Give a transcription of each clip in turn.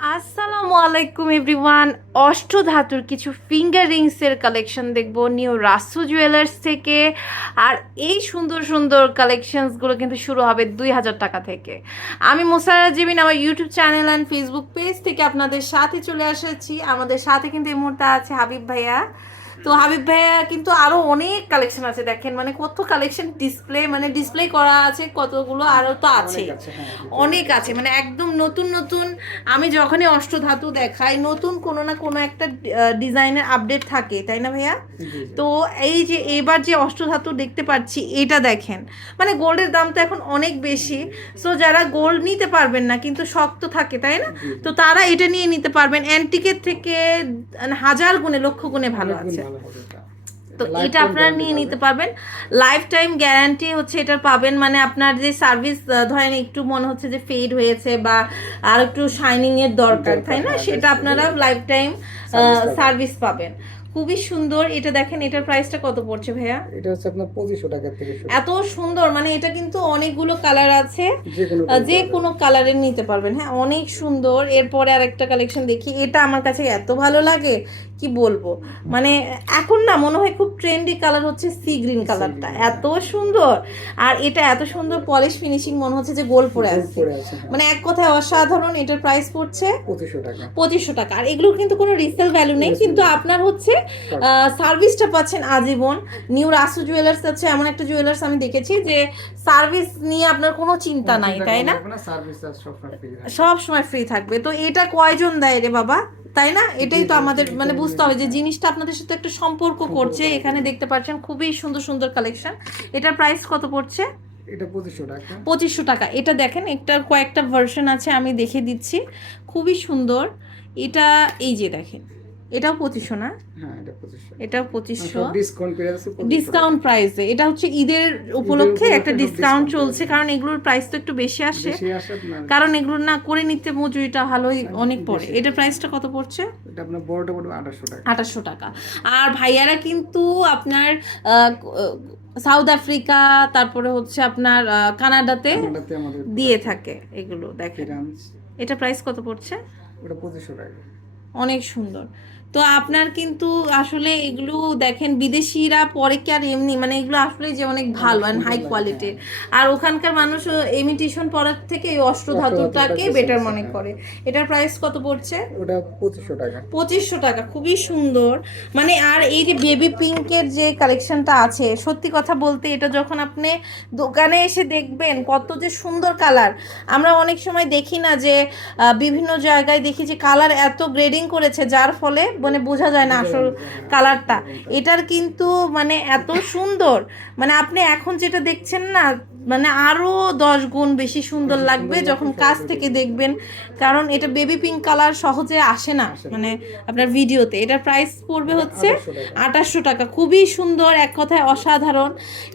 আসসালামু আলাইকুম এভরিওয়ান। অষ্টধাতুর কিছু ফিঙ্গার রিংসের কালেকশন দেখবো নিউ রাসু জুয়েলার্স থেকে। আর এই সুন্দর সুন্দর কালেকশনসগুলো কিন্তু শুরু হবে 2000 টাকা থেকে। আমি মুসাররাত জাবিন আমার YouTube channel and Facebook page থেকে আপনাদের সাথে চলে এসেছি। আমাদের সাথে কিন্তু এই মুহূর্তে আছে হাবিব ভাইয়া। তো হাবিব ভাইয়া কিন্তু আরো অনেক কালেকশন আছে, দেখেন মানে কত কালেকশন ডিসপ্লে করা আছে, কতগুলো আরো তো আছে, অনেক আছে, মানে একদম নতুন নতুন। আমি যখনই অষ্টধাতু দেখাই নতুন কোনো না কোনো একটা ডিজাইনের আপডেট থাকে, তাই না ভাইয়া? তো এই যে এবার যে অষ্টধাতু দেখতে পাচ্ছি এটা দেখেন, মানে গোল্ডের দাম তো এখন অনেক বেশি। সো যারা গোল্ড নিতে পারবেন না কিন্তু শক্ত থাকে, তাই না, তো তারা এটা নিয়ে নিতে পারবেন। অ্যান্টিকের থেকে হাজার গুণে লক্ষ গুণে ভালো আছে। তো এটা আপনারা নিয়ে নিতে পারবেন, লাইফ টাইম গ্যারান্টি হচ্ছে এটা পাবেন। মানে আপনার যে সার্ভিস ধরেন একটু মনে হচ্ছে যে ফেড হয়েছে বা আর একটু শাইনিং এর দরকার, তাই না, সেটা আপনারা লাইফ টাইম সার্ভিস পাবেন। খুবই সুন্দর। এটা দেখেন, এটার প্রাইসটা কত পড়ছে ভাইয়া? এটা হচ্ছে আপনার 2500 টাকা থেকে শুরু। এত সুন্দর, মানে এটা কিন্তু অনেকগুলো কালার আছে, যে কোনো কালারের নিতে পারবেন। হ্যাঁ, অনেক সুন্দর। এরপরে আরেকটা কালেকশন দেখি, এটা আমার কাছে এত ভালো লাগে কি বলবো। মানে এখন না মনে হয় খুব ট্রেন্ডি কালার হচ্ছে সি গ্রিন কালারটা, এত সুন্দর। আর এটা এত সুন্দর পলিশ ফিনিশিং, মনে হচ্ছে যে গোল্ড পরে আছে, মানে এক কথায় অসাধারণ। এটার প্রাইস পড়ছে 2500 টাকা। 2500 টাকা। আর এগুলোর কিন্তু কোনো রিসেল ভ্যালু নেই, কিন্তু আপনার হচ্ছে সার্ভিসটা পাচ্ছেন আজীবন। নিউ রাসু জুয়েলার্স আছে এমন একটা জুয়েলার্স আমি দেখেছি যে সার্ভিস নিয়ে আপনার কোনো চিন্তা নাই, তাই না, সব সময় ফ্রি থাকবে। তো এটা কয়জন দেয় রে বাবা, তাই না? এটাই তো আমাদের মানে বুঝতে হবে যে জিনিসটা আপনাদের সাথে একটা সম্পর্ক করছে। এখানে দেখতে পাচ্ছেন খুবই সুন্দর সুন্দর কালেকশন। এটার প্রাইস কত পড়ছে? এটা 2500 টাকা। 2500 টাকা। এটা দেখেন, এটার কয়েকটা ভার্সন আছে, আমি দেখে দিচ্ছি, খুবই সুন্দর। এটা এই যে দেখেন, এটাও 2500 না? হ্যাঁ, এটা 2500। এটাও 2500 ডিসকাউন্ট প্রাইসে। এটা হচ্ছে ঈদের উপলক্ষে একটা ডিসকাউন্ট চলছে, কারণ এগুলোর প্রাইস তো একটু বেশি আসে, কারণ এগুলো না করে নিতে মজুরিটা ভালোই অনেক পড়ে। এটার প্রাইসটা কত পড়ছে? এটা আপনার বড়টা পড়বে 2800 টাকা। 2800 টাকা। আর ভাইয়ারা কিন্তু আপনার সাউথ আফ্রিকা, তারপরে হচ্ছে আপনার কানাডাতে দিয়ে থাকে এগুলো। দেখেন এটা প্রাইস কত পড়ছে? ওটা 2500 টাকা। অনেক সুন্দর। তো আপনার কিন্তু আসলে এগুলো দেখেন বিদেশিরা পরে কি আর এমনি, মানে এগুলো আসলে যে অনেক ভালো অ্যান্ড হাই কোয়ালিটির। আর ওখানকার মানুষ ইমিটেশন পরার থেকে এই অষ্টধাতুটাকে বেটার মনে করে। এটার প্রাইস কত পড়ছে? ওটা 2500 টাকা। 2500 টাকা, খুবই সুন্দর। মানে আর এই যে বেবি পিঙ্কের যে কালেকশনটা আছে, সত্যি কথা বলতে এটা যখন আপনি দোকানে এসে দেখবেন কত যে সুন্দর কালার। আমরা অনেক সময় দেখি না যে বিভিন্ন জায়গায় দেখি যে কালার এত গ্রেডিং করেছে, যার ফলে মানে বোঝা যায় না আসল কালারটা। এটার কিন্তু মানে এত সুন্দর, মানে আপনি এখন যেটা দেখছেন না, মানে আরো 10 গুণ বেশি সুন্দর লাগবে যখন কাছ থেকে দেখবেন, কারণ এটা বেবি পিঙ্ক কালার সহজে আসে না মানে আপনার ভিডিওতে। এটার প্রাইস পড়বে হচ্ছে 2800 টাকা। খুবই সুন্দর, এক কথায় অসাধারণ।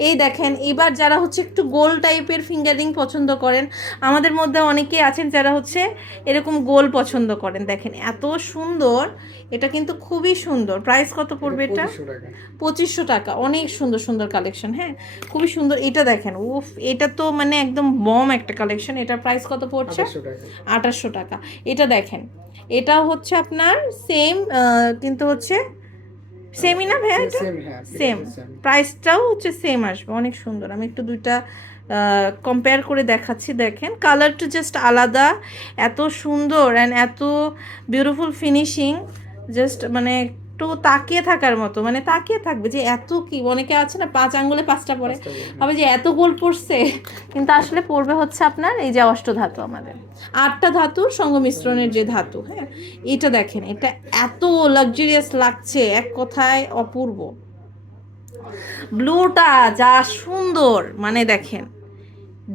এই দেখেন, এবার যারা হচ্ছে একটু গোল টাইপের ফিঙ্গারিং পছন্দ করেন, আমাদের মধ্যে অনেকেই আছেন যারা হচ্ছে এরকম গোল পছন্দ করেন, দেখেন এত সুন্দর। এটা কিন্তু খুবই সুন্দর। প্রাইস কত পড়বে এটা? 2500 টাকা। অনেক সুন্দর সুন্দর কালেকশন, হ্যাঁ খুবই সুন্দর। এটা দেখেন, উফ, এটা তো মানে একদম বম একটা কালেকশন। এটার প্রাইস কত পড়ছে? 2800 টাকা। এটা দেখেন, এটাও হচ্ছে আপনার সেম, কিন্তু হচ্ছে সেমই না ভাইয়া? এটা সেম, প্রাইসটাও হচ্ছে সেম আসবে। অনেক সুন্দর। আমি একটু দুইটা কম্পেয়ার করে দেখাচ্ছি। দেখেন কালারটা জাস্ট আলাদা, এত সুন্দর অ্যান্ড এত বিউটিফুল ফিনিশিং, জাস্ট মানে একটু তাকিয়ে থাকার মতো, মানে তাকিয়ে থাকবে যে এত কি। অনেকে আছে না 5 আঙ্গুলে 5টা পড়ে, হবে যে এত গোল পড়ছে, কিন্তু আসলে পড়বে হচ্ছে আপনার এই যে অষ্টধাতু, আমাদের 8টা ধাতুর সংমিশ্রণের যে ধাতু। হ্যাঁ, এটা দেখেন, এটা এত লাক্সারিয়াস লাগছে, এক কথায় অপূর্ব। ব্লুটা যা সুন্দর, মানে দেখেন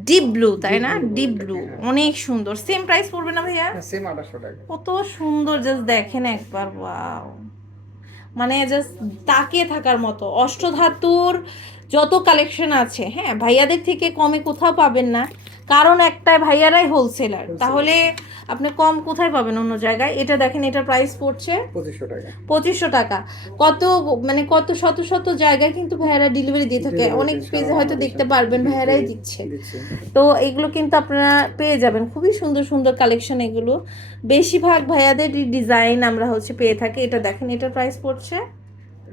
ডিপ ব্লু, তাই না, ডিপ ব্লু, অনেক সুন্দর। সেম প্রাইস পড়বে না ভাইয়া? সেম 2800 টাকা। কত সুন্দর, জাস্ট দেখেন একবার, ওয়াও, মানে জাস্ট তাকিয়ে থাকার মতো। অষ্টধাতুর যত কালেকশন আছে, হ্যাঁ ভাইয়াদের থেকে কমে কোথাও পাবেন না। কারণ একটাই, ভাইয়ারাই হোলসেলার, তাহলে আপনি কম কোথায় পাবেন অন্য জায়গায়। এটা দেখেন, এটার প্রাইস পড়ছে 2500 টাকা। 2500 টাকা। কত মানে কত শত শত জায়গায় কিন্তু ভাইয়ারা ডেলিভারি দিয়ে থাকে, অনেক পেজে হয়তো দেখতে পারবেন ভাইয়ারাই দিচ্ছে। তো এগুলো কিন্তু আপনারা পেয়ে যাবেন, খুবই সুন্দর সুন্দর কালেকশন এগুলো। বেশিরভাগ ভাইয়াদের ডিজাইন আমরা হচ্ছে পেয়ে থাকি। এটা দেখেন, এটার প্রাইস পড়ছে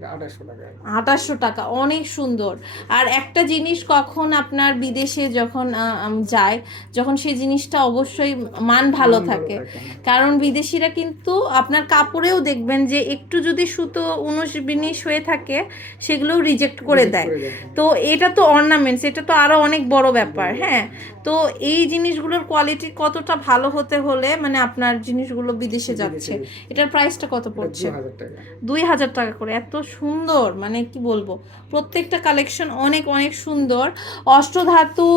2800 টাকা। 2800 টাকা, অনেক সুন্দর। আর একটা জিনিস কখন আপনার বিদেশে যখন যায়, যখন সেই জিনিসটা অবশ্যই মান ভালো থাকে, কারণ বিদেশিরা কিন্তু আপনার কাপড়েও দেখবেন যে একটু যদি সুতো 19-20 হয়ে থাকে সেগুলোও রিজেক্ট করে দেয়। তো এটা তো অর্নামেন্টস, এটা তো আরো অনেক বড় ব্যাপার। হ্যাঁ, তো এই জিনিসগুলোর কোয়ালিটি কতটা ভালো হতে হলে মানে আপনার জিনিসগুলো বিদেশে যাচ্ছে। এটার প্রাইসটা কত পড়ছে? 2000 টাকা করে। এত সুন্দর, মানে কি বলবো, প্রত্যেকটা কালেকশন অনেক অনেক সুন্দর। অষ্টধাতু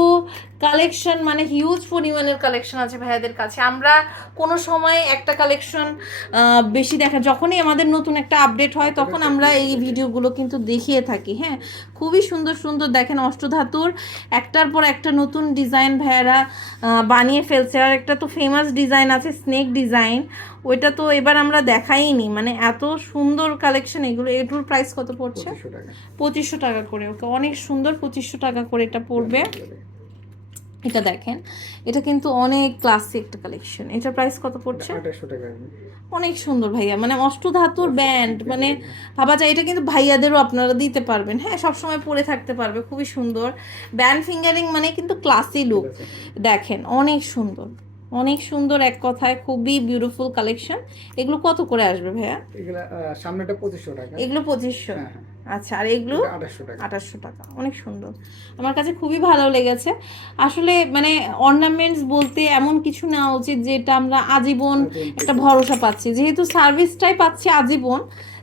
কালেকশন মানে হিউজ পরিমাণের কালেকশন আছে ভাইয়াদের কাছে। আমরা কোনো সময় একটা কালেকশন বেশি দেখা, যখনই আমাদের নতুন একটা আপডেট হয় তখন আমরা এই ভিডিওগুলো কিন্তু দেখিয়ে থাকি। হ্যাঁ, খুবই সুন্দর সুন্দর দেখেন অষ্টধাতুর একটার পর একটা নতুন ডিজাইন ভাইয়ারা বানিয়ে ফেলছে। আর একটা তো ফেমাস ডিজাইন আছে স্নেক ডিজাইন, ওইটা তো এবার আমরা দেখাইনি, মানে এত সুন্দর কালেকশন এগুলো। এগুলোর প্রাইস কত পড়ছে? 2500 টাকা করে। ওকে, অনেক সুন্দর, 2500 টাকা করে এটা পড়বে। এটা দেখেন, এটা কিন্তু অনেক ক্লাসিক একটা কালেকশন। এটার প্রাইস কত পড়ছে? 2800 টাকা। অনেক সুন্দর ভাইয়া, মানে অষ্টধাতুর ব্যান্ড, মানে ভাবা যায় এটা কিন্তু ভাইয়াদেরও আপনারা দিতে পারবেন। হ্যাঁ, সবসময় পরে থাকতে পারবে, খুবই সুন্দর। ব্যান্ড ফিঙ্গারিং মানে কিন্তু ক্লাসি লুক। দেখেন, অনেক সুন্দর, অনেক সুন্দর, এক কথায় খুবই বিউটিফুল কালেকশন। এগুলো কত করে আসবে ভাইয়া? এগুলা সামনেটা 2500 টাকা। এগুলো 2500। আচ্ছা, আর এগুলো 2800 টাকা। 2800 টাকা। অনেক সুন্দর, আমার কাছে খুবই ভালো লেগেছে। আসলে মানে অর্নামেন্টস বলতে এমন কিছু নেওয়া উচিত যেটা আমরা আজীবন একটা ভরসা পাচ্ছি, যেহেতু সার্ভিসটাই পাচ্ছি আজীবন।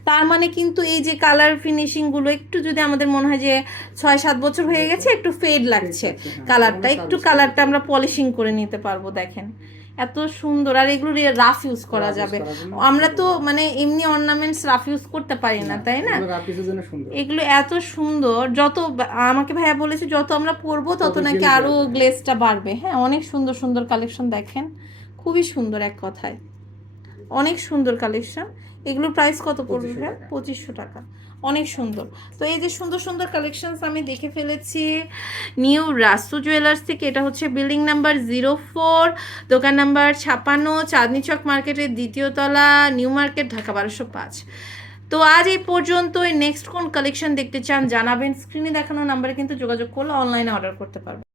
তার মানে কিন্তু এই যে কালার ফিনিশিংগুলো একটু যদি আমাদের মনে হয় যে 6-7 বছর হয়ে গেছে, একটু ফেড লাগছে কালারটা, একটু কালারটা আমরা পলিশিং করে নিতে পারবো। দেখেন এত সুন্দর। আর এগুলো রাফ ইউজ করা যাবে। আমরা তো মানে এমনি অর্নামেন্টস রাফ ইউজ করতে পারি না, তাই না? এগুলো এত সুন্দর, যত আমাকে ভাইয়া বলেছে যত আমরা পরবো তত নাকি আরো গ্লেজটা বাড়বে। হ্যাঁ, অনেক সুন্দর সুন্দর কালেকশন দেখেন, খুবই সুন্দর, এক কথায় অনেক সুন্দর কালেকশন। এগুলোর প্রাইস কত পড়বে ভাইয়া? 2500 টাকা। অনেক সুন্দর। তো এই যে সুন্দর সুন্দর কালেকশনস আমি দেখে ফেলেছি নিউ রাসু জুয়েলার্স থেকে। এটা হচ্ছে বিল্ডিং নাম্বার 04, দোকান নাম্বার 56, চাঁদনি চক মার্কেটের 2য় তলা, নিউ মার্কেট, ঢাকা 1205। তো আজ এই পর্যন্তই। নেক্সট কোন কালেকশন দেখতে চান জানাবেন, স্ক্রিনে দেখানো নাম্বারে কিন্তু যোগাযোগ করলে অনলাইনে অর্ডার করতে পারবেন।